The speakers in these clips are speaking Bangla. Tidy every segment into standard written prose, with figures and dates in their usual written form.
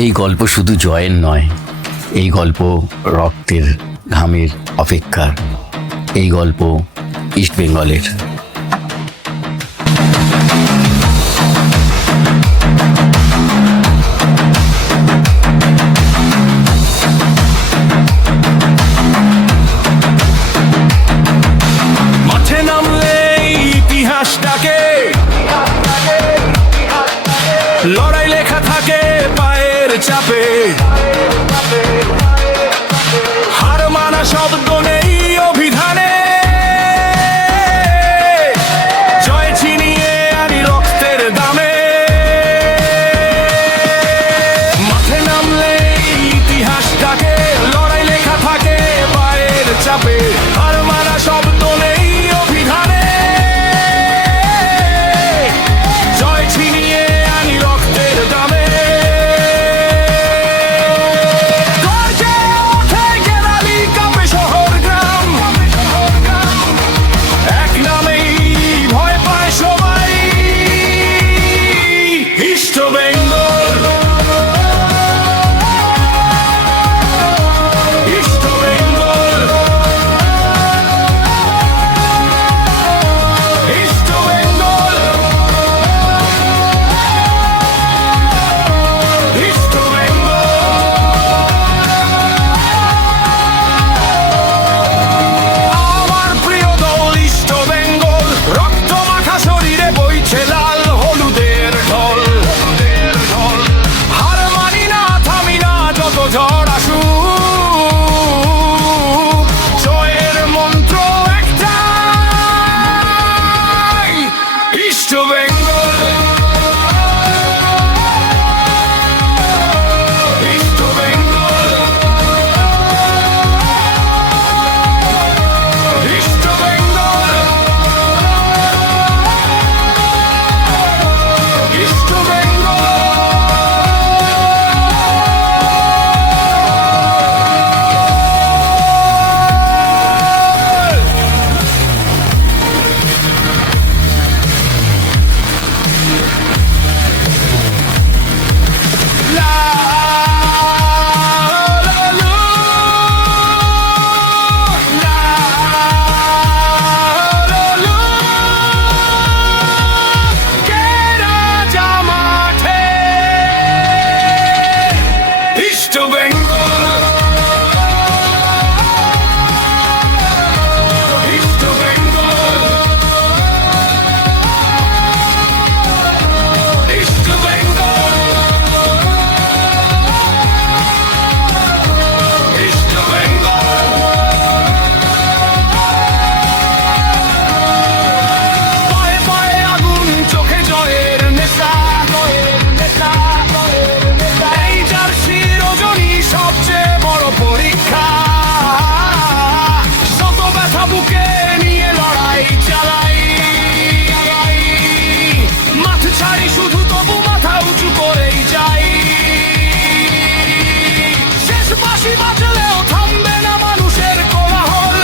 এই গল্প শুধু জয়ের নয়, এই গল্প রক্তের ঘামের অপেক্ষার, এই গল্প ইস্ট বেঙ্গলের। মাঠে নামলে ইতিহাসটাকে লড়াই লেখা থাকে পায়ের চাপে, হার মানা শব্দ নেই অভিধানে, জয় ছিনিয়ে আনি রক্তের দামে। মাঠে নামলে ইতিহাসটাকে লড়াই লেখা থাকে পায়ের চাপে, হার মানা শব্দ নেই অভিধানে, জয় ছিনিয়ে আনি রক্তের দামে। গর্জে ওঠে কেরালি, কাঁপে শহর গ্রাম, এক নামেই ভয় পায় সবাই, east Bengal, East Bengal, East Bengal, East Bengal. আমার প্রিয় দল ইস্ট বেঙ্গল, রক্ত মাখা শরীরে বইছে লাল হলুদের ঢল, হার মানি না, থামি না, যত ঝড় আসুক, জয়ের মন্ত্র একটাই, East Bengal, East Bengal, East Bengal, East Bengal. La la lu, la la lu, কেরা জামাঠে, East Bengal, East Bengal, East Bengal, East Bengal. পায়ে পায়ে আগুন, চোখে জয়ের নেশা, এই জার্সি রজনী সবচেয়ে বড় পরীক্ষা, শত ব্যথা বুকে নিয়ে লড়াই চালাই, মাঠ ছাড়ি শুধু তবু মাথা উঁচু করেই যাই, শেষ বাঁশি বাজলেও থামবে না মানুষের কোলাহল,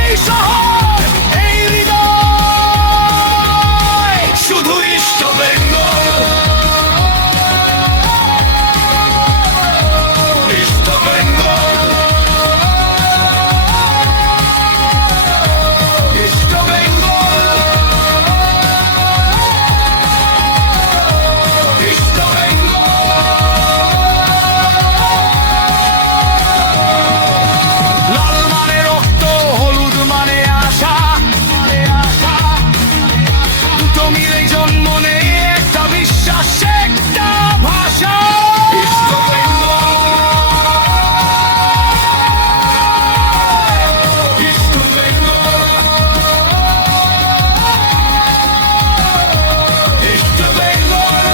এই শহর, এই হৃদয়, শুধু East Bengal, East Bengal, East Bengal, East Bengal. লাল মানে রক্ত, হলুদ মানে আশা, দুটো মিলে জন্ম নেই একটা বিশ্বাস, একটা ভাষা, East Bengal, East Bengal, East Bengal,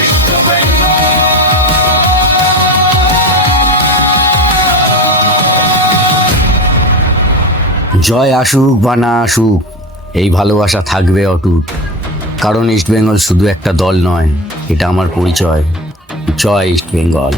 East Bengal. জয় আসুক বা না আসুক, এই ভালোবাসা থাকবে অটুট, কারণ ইস্ট বেঙ্গল শুধু একটা দল নয়, এটা আমার পরিচয়। জয় ইস্ট বেঙ্গল।